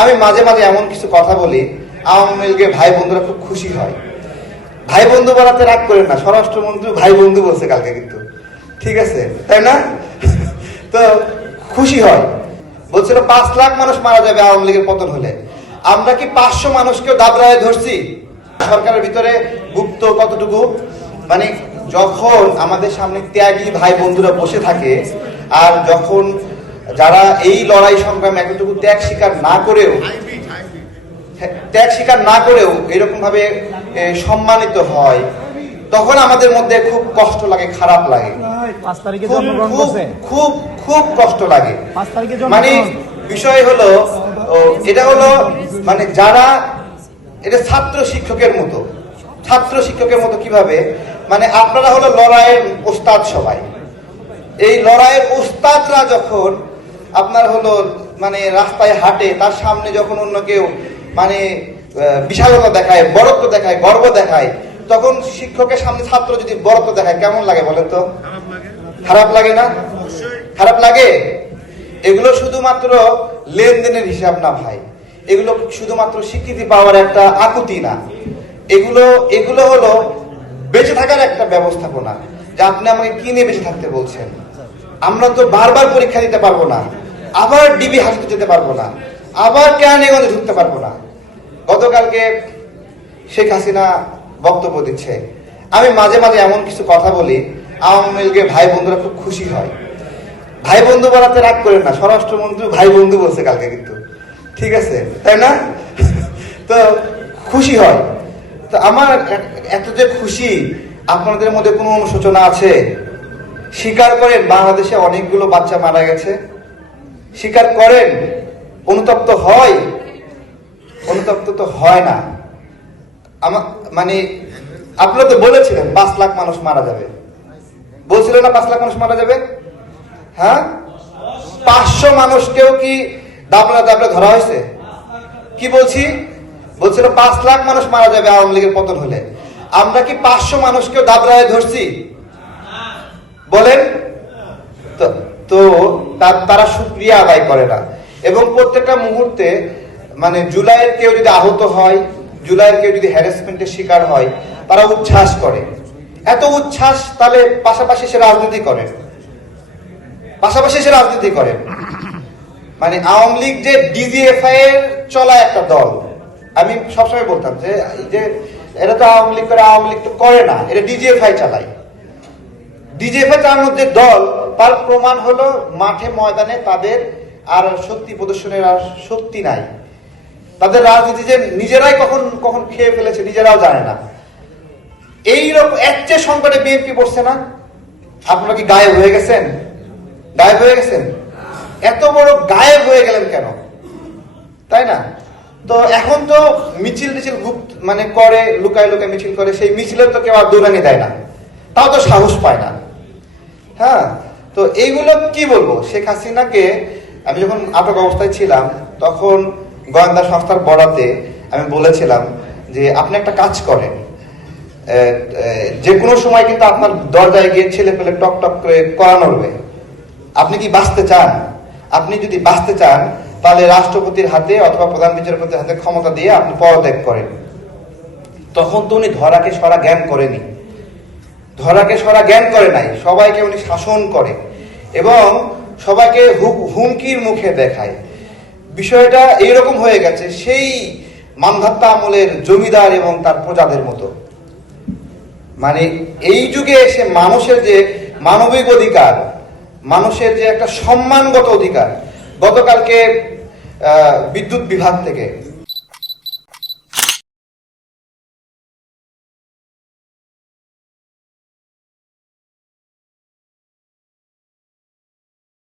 আমি মাঝে মাঝে এমন কিছু কথা বলি, আওয়ামী লীগের ভাই বন্ধুরা খুব খুশি হয়। ভাই বন্ধু বলাতে রাগ করেন না, স্বরাষ্ট্রমন্ত্রী ভাই বন্ধু বলছে কালকে, কিন্তু ঠিক আছে তাই না? তো খুশি হয়, বলছিল 5 লাখ মানুষ মারা যাবে আওয়ামী লীগের পতন হলে। আমরা কি 500 মানুষকেও দাবড়ায় ধরছি? সরকারের ভিতরে গুপ্ত কতটুকু, মানে যখন আমাদের সামনে ত্যাগী ভাই বন্ধুরা বসে থাকে, আর যখন যারা এই লড়াই সংগ্রামে এতটুকু ত্যাগ স্বীকার না করেও এরকম ভাবে সম্মানিত হয়, তখন আমাদের মধ্যে খুব কষ্ট লাগে, খারাপ লাগে, খুব খুব কষ্ট লাগে। মানে বিষয় হলো, এটা হলো মানে যারা, এটা ছাত্র শিক্ষকের মতো কিভাবে, মানে আপনারা হলো লড়াইয়ের ওস্তাদ সবাই। এই লড়াইয়ের ওস্তাদরা যখন আপনার হলো মানে রাস্তায় হাঁটে, তার সামনে যখন অন্য কেউ মানে বিশালতা দেখায়, বড়ত্ব দেখায়, গর্ব দেখায়, তখন শিক্ষকের সামনে ছাত্র যদি বড়ত্ব দেখায় কেমন লাগে বলেন তো? খারাপ লাগে না? খারাপ লাগে। এগুলো শুধুমাত্র লেনদেনের হিসাব না ভাই, এগুলো শুধুমাত্র স্বীকৃতি পাওয়ার একটা আকুতি না, এগুলো হলো বেঁচে থাকার একটা ব্যবস্থাপনা, যে আপনি আমাকে কি নিয়ে বেঁচে থাকতে বলছেন। আমরা তো বারবার পরীক্ষা দিতে পারবো না, আবার ডিবি হাসতে যেতে পারবো না, আবার কেরানীগঞ্জে ঢুকতে পারবো না। গতকালকে শেখ হাসিনা বক্তব্য দিচ্ছে, আমি মাঝে মাঝে এমন কিছু কথা বলি, আওয়ামী লীগের ভাই বন্ধুরা খুব খুশি হয়। ভাই বন্ধু বলাতে রাগ করেন না, স্বরাষ্ট্রমন্ত্রী ভাই বন্ধু বলছে কালকে, কিন্তু ঠিক আছে তাই না? তো খুশি হয়। তো আমার এত যে খুশি, আপনাদের মধ্যে কোনো অনুশোচনা আছে? স্বীকার করেন বাংলাদেশে অনেকগুলো বাচ্চা মারা গেছে, স্বীকার করেন। অনুতপ্ত হয়? অনুতপ্ত তো হয় না। মানে আপনারা তো বলেছিলেন 5 লাখ মানুষ মারা যাবে, বলছিলেন না 5 লাখ মানুষ মারা যাবে? হ্যাঁ, 500 মানুষকেও কি দাবলা ধরা হয়েছে? কি বলছিল 5 লাখ মানুষ মারা যাবে আওয়ামী লীগের পতন হলে। আমরা কি 500 মানুষকেও দাবলায় ধরছি? বলেন তো তারা শুকরিয়া আদায় করে না। এবং প্রত্যেকটা মুহূর্তে মানে জুলাইয়ের কেউ যদি আহত হয়, জুলাইয়ের কেউ যদি হ্যারাসমেন্টের শিকার হয়, তারা উচ্ছ্বাস করে। এত উচ্ছ্বাস, তাহলে পাশাপাশি সে রাজনীতি করেন। মানে আওয়ামী লীগ যে ডিজিএফআই এর চলা একটা দল, আমি সবসময় বলতাম যে এরা তো আওয়ামী লীগ করে, আওয়ামী লীগ তো করে না, এটা ডিজিএফআই চালায়। ডিজিএফআই চালানোর যে দল, তার প্রমাণ হলো মাঠে ময়দানে তাদের আর শক্তি প্রদর্শনের আর শক্তি নাই। তাদের রাজনীতি যে নিজেরাই কখন খেয়ে ফেলেছে নিজেরাও জানে না। এইরকম একটা সংকটে বিএনপি বসছে না? আপনারা কি গায়েব হয়ে গেছেন? এত বড় গায়েব হয়ে গেলেন কেন? তাই না? তো এখন তো মিছিল মানে করে, লুকায় মিছিল করে, সেই মিছিলের তো কেউ আর দৌড়ানি দেয় না, তাও তো সাহস পায় না। হ্যাঁ, তো এইগুলো কি বলবো। শেখ হাসিনাকে আমি যখন আটক অবস্থায় ছিলাম, তখন গোয়েন্দা সংস্থার বরাতে আমি বলেছিলাম যে আপনি একটা কাজ করেন, যে কোনো সময় কিন্তু আপনার দরজায় গিয়ে ছেলে পেলে টক করে করা নড়বে। আপনি কি বাঁচতে চান? আপনি যদি বাঁচতে চান, তাহলে রাষ্ট্রপতির হাতে অথবা প্রধান বিচারপতির হাতে ক্ষমতা দিয়ে আপনি পদত্যাগ করেন। তখন তো উনি ধরাকে সরা জ্ঞান করে নাই, সবাইকে উনি শাসন করে এবং সবাইকে হুমকির মুখে দেখায়। বিষয়টা এইরকম হয়ে গেছে সেই মানধাত্তা আমলের জমিদার এবং তার প্রজাদের মতো। মানে এই যুগে এসে মানুষের যে মানবিক অধিকার, মানুষের যে একটা সম্মানগত অধিকার, গতকালকে বিদ্যুৎ বিভাগ থেকে